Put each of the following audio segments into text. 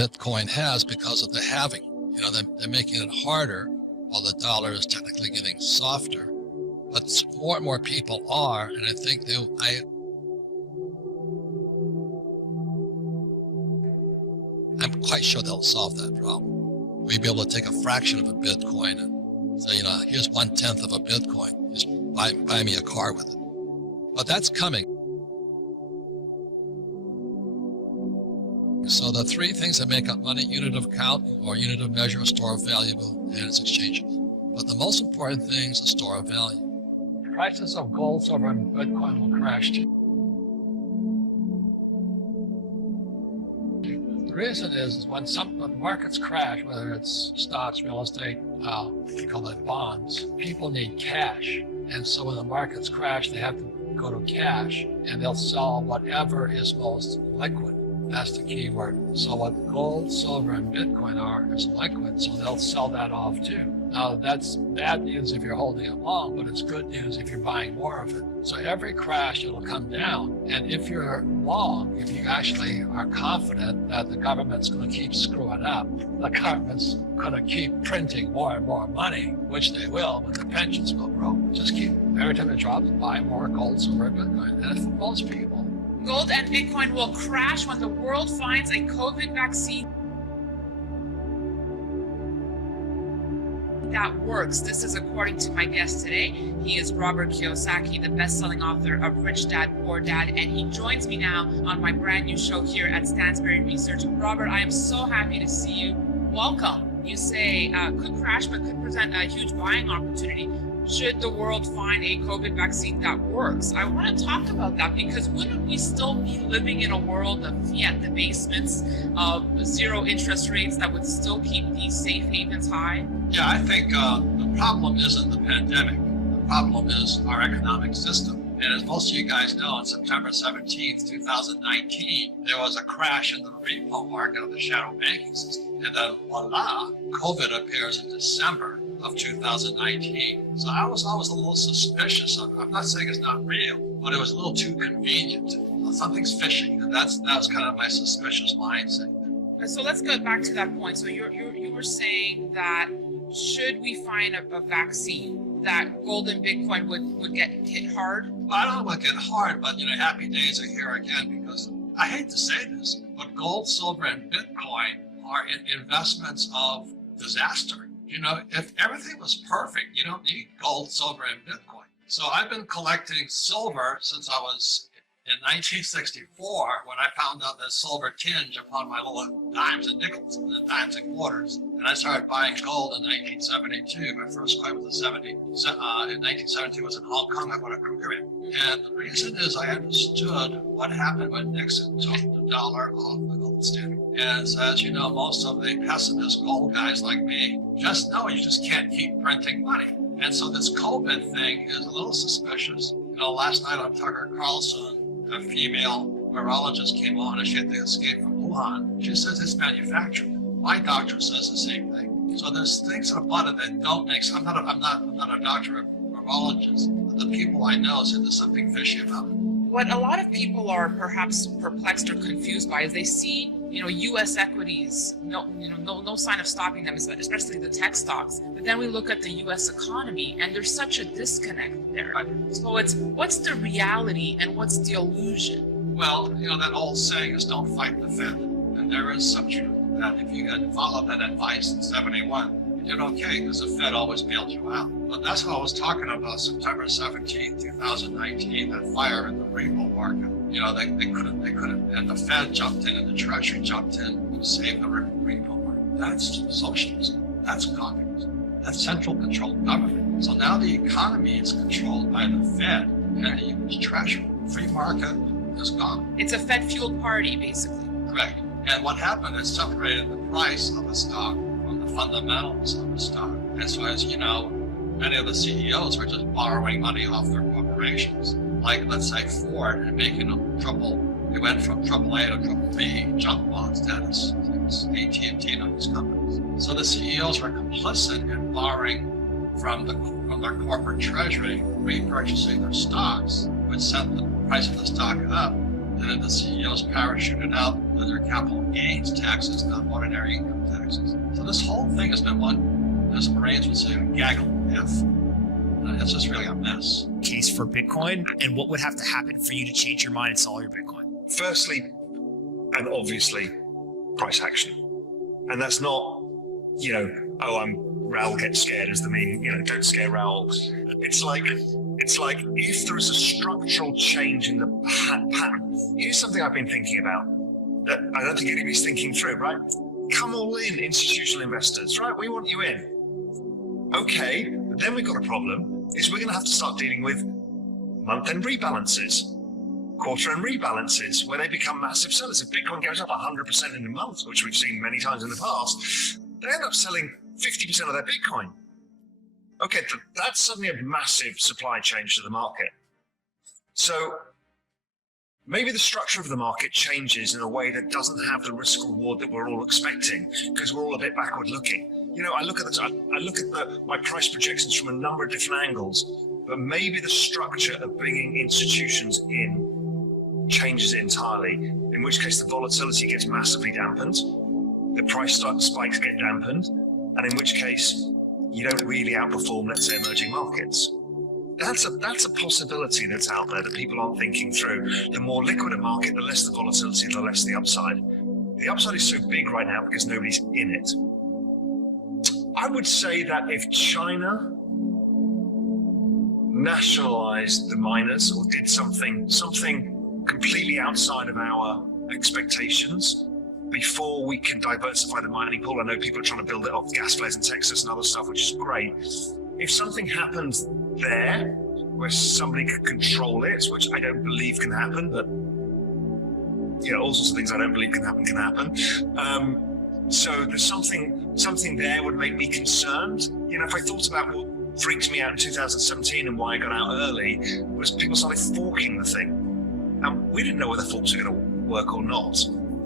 Bitcoin has because of the halving. They're making it harder while the dollar is technically getting softer. But more and more people are, and I think I'm quite sure they'll solve that problem. We'll be able to take a fraction of a Bitcoin and say, here's 1/10 of a Bitcoin. Just buy me a car with it. But that's coming. So the three things that make up money: unit of account or unit of measure, store of value, and it's exchangeable. But the most important thing is the store of value. Prices of gold, silver, and Bitcoin will crash too. The reason is when markets crash, whether it's stocks, real estate, we call it bonds, people need cash. And so when the markets crash, they have to go to cash, and they'll sell whatever is most liquid. That's the key word. So what gold, silver, and Bitcoin are is liquid, so they'll sell that off too. Now, that's bad news if you're holding it long, but it's good news if you're buying more of it. So every crash, it'll come down. And if you're long, if you actually are confident that the government's going to keep screwing up, the government's going to keep printing more and more money, which they will, but the pensions go broke. Just keep, every time it drops, buy more gold, silver, and Bitcoin. And for most people, gold and Bitcoin will crash when the world finds a COVID vaccine that works. This is according to my guest today. He is Robert Kiyosaki, the best-selling author of Rich Dad, Poor Dad, and he joins me now on my brand new show here at Stansberry Research. Robert, I am so happy to see you. Welcome. You say could crash, but could present a huge buying opportunity should the world find a COVID vaccine that works. I want to talk about that because wouldn't we still be living in a world of fiat debasements, of zero interest rates that would still keep these safe havens high? Yeah, I think the problem isn't the pandemic. The problem is our economic system. And as most of you guys know, on September 17th, 2019, there was a crash in the repo market of the shadow banking system. And then voila, COVID appears in December of 2019. So I was always a little suspicious of it. I'm not saying it's not real, but it was a little too convenient. Something's fishy, and that was kind of my suspicious mindset. So let's go back to that point. So you were saying that should we find a vaccine, that gold and Bitcoin would get hit hard? Well, I don't know what get hard, but happy days are here again, because I hate to say this, but gold, silver, and Bitcoin are investments of disaster. If everything was perfect, you don't need gold, silver, and Bitcoin. So I've been collecting silver since I was in 1964, when I found out that silver tinge upon my little dimes and nickels and the dimes and quarters. And I started buying gold in 1972. My first coin was in 1972 was in Hong Kong. I bought a Kruger. And the reason is I understood what happened when Nixon took the dollar off the gold standard. And as you know, most of the pessimist gold guys like me just know you just can't keep printing money. And so this COVID thing is a little suspicious. Last night on Tucker Carlson, a female virologist came on and she had to escape from Wuhan. She says it's manufactured. My doctor says the same thing. So there's things about it that don't make sense. I'm not a doctor of virologist, but the people I know said there's something fishy about it. What a lot of people are perhaps perplexed or confused by is they see, U.S. equities, no sign of stopping them, especially the tech stocks. But then we look at the U.S. economy, and there's such a disconnect there. Right. So it's what's the reality and what's the illusion? Well, that old saying is don't fight the Fed, and there is some truth to that. If you had followed that advice in '71, you did okay, because the Fed always bailed you out. But that's what I was talking about, September 17, 2019, that fire in the repo market. They couldn't, and the Fed jumped in and the Treasury jumped in to save the repo market. That's socialism. That's communism. That's central controlled government. So now the economy is controlled by the Fed and the U.S. Treasury. Free market is gone. It's a Fed-fueled party, basically. Correct. And what happened is separated the price of a stock from the fundamentals of the stock. And so, as you know, many of the CEOs were just borrowing money off their corporations. Like, let's say, Ford, and making them they went from AAA to BBB, junk bond status, AT&T and these companies. So the CEOs were complicit in borrowing from their corporate treasury, repurchasing their stocks, which sent the price of the stock up. And then the CEOs parachuted out their capital gains taxes, not ordinary income taxes. So this whole thing has been one, as Marines would say, gaggle if. It's just really a mess. Case for Bitcoin, and what would have to happen for you to change your mind and sell your Bitcoin? Firstly, and obviously, price action. And that's not, Raoul gets scared as the meme, don't scare Raoul. It's like if there is a structural change in the pattern. Here's something I've been thinking about that I don't think anybody's thinking through, right? Come all in, institutional investors, right? We want you in. Okay, then we've got a problem, is we're going to have to start dealing with month-end rebalances, quarter-end rebalances, where they become massive sellers. If Bitcoin goes up 100% in a month, which we've seen many times in the past, they end up selling 50% of their Bitcoin. Okay, that's suddenly a massive supply change to the market. So maybe the structure of the market changes in a way that doesn't have the risk reward that we're all expecting, because we're all a bit backward looking. I look at my price projections from a number of different angles, but maybe the structure of bringing institutions in changes entirely, in which case the volatility gets massively dampened, the price spikes get dampened, and in which case you don't really outperform, let's say, emerging markets. That's a possibility that's out there that people aren't thinking through. The more liquid a market, the less the volatility, the less the upside. The upside is so big right now because nobody's in it. I would say that if China nationalized the miners or did something completely outside of our expectations before we can diversify the mining pool. I know people are trying to build it off gas flares in Texas and other stuff, which is great. If something happens there where somebody could control it, which I don't believe can happen, but all sorts of things I don't believe can happen. So there's something there would make me concerned. If I thought about what freaked me out in 2017 and why I got out early, was people started forking the thing. We didn't know whether forks were going to work or not.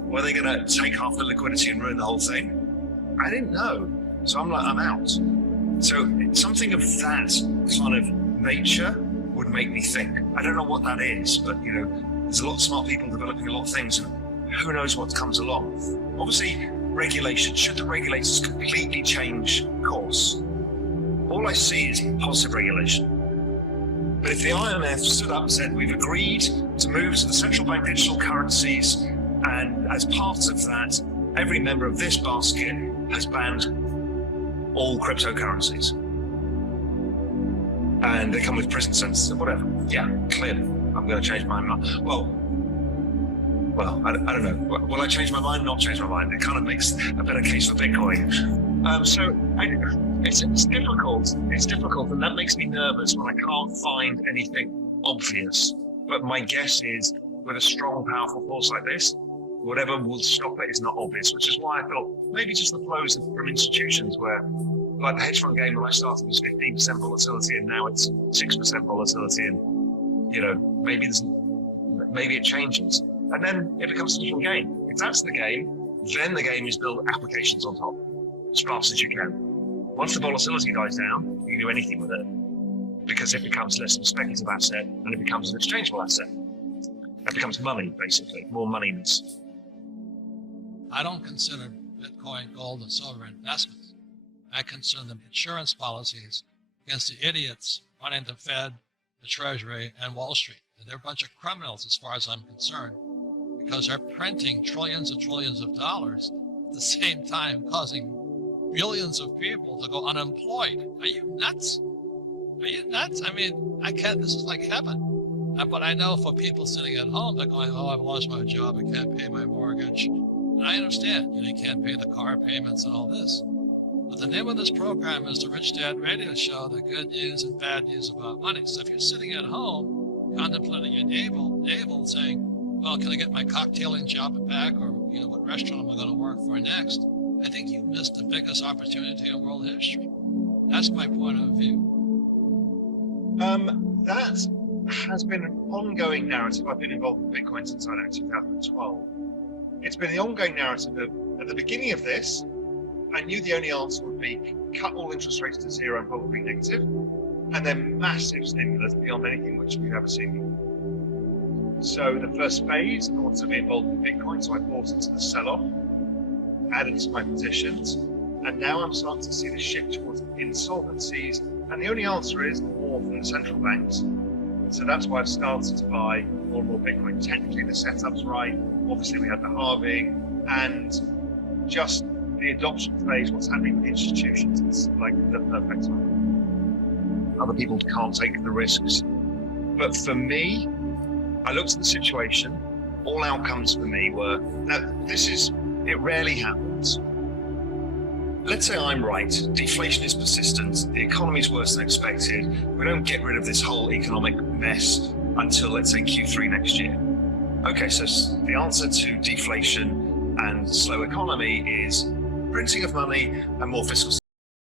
Were they going to take half the liquidity and ruin the whole thing? I didn't know. So I'm out. So something of that kind of nature would make me think. I don't know what that is, but there's a lot of smart people developing a lot of things, and who knows what comes along. Obviously, regulation. Should the regulators completely change course? All I see is positive regulation. But if the IMF stood up and said, we've agreed to move to the central bank digital currencies, and as part of that, every member of this basket has banned all cryptocurrencies. And they come with prison sentences or whatever. Yeah, clearly, I'm going to change my mind. Well, I don't know. Will I change my mind? Not change my mind. It kind of makes a better case for Bitcoin. It's difficult. It's difficult, and that makes me nervous when I can't find anything obvious. But my guess is, with a strong, powerful force like this, whatever will stop it is not obvious, which is why I thought maybe just the flows from institutions where, like the hedge fund game when I started was 15% volatility and now it's 6% volatility, and maybe it changes. And then it becomes a different game. If that's the game, then the game is build applications on top as fast as you can. Once the volatility dies down, you can do anything with it because it becomes less of a speculative asset and it becomes an exchangeable asset. It becomes money, basically, more moneyness. I don't consider Bitcoin, gold, and silver investments. I consider them insurance policies against the idiots running the Fed, the Treasury, and Wall Street. And they're a bunch of criminals as far as I'm concerned, because they're printing trillions and trillions of dollars at the same time causing billions of people to go unemployed. Are you nuts? Are you nuts? I mean, I can't, this is like heaven. But I know for people sitting at home, they're going, oh, I've lost my job, I can't pay my mortgage. And I understand, you can't pay the car payments and all this. But the name of this program is the Rich Dad Radio Show, the good news and bad news about money. So if you're sitting at home, contemplating your navel saying, well, can I get my cocktailing job back, or what restaurant am I going to work for next? I think you missed the biggest opportunity in world history. That's my point of view. That has been an ongoing narrative. I've been involved in Bitcoin since 2012. It's been the ongoing narrative of, at the beginning of this, I knew the only answer would be cut all interest rates to zero and probably negative, and then massive stimulus beyond anything which we've ever seen. So the first phase, I wanted to be involved in Bitcoin, so I bought into the sell-off, added to my positions, and now I'm starting to see the shift towards insolvencies. And the only answer is more from the central banks. So that's why I've started to buy more and more Bitcoin. Technically, the setup's right. Obviously, we had the halving, and just the adoption phase, what's happening with institutions, it's like the perfect time. Other people can't take the risks. But for me, I looked at the situation. All outcomes for me were, now it rarely happens. Let's say I'm right, deflation is persistent, the economy is worse than expected, we don't get rid of this whole economic mess until, let's say, Q3 next year. Okay, so the answer to deflation and slow economy is printing of money and more fiscal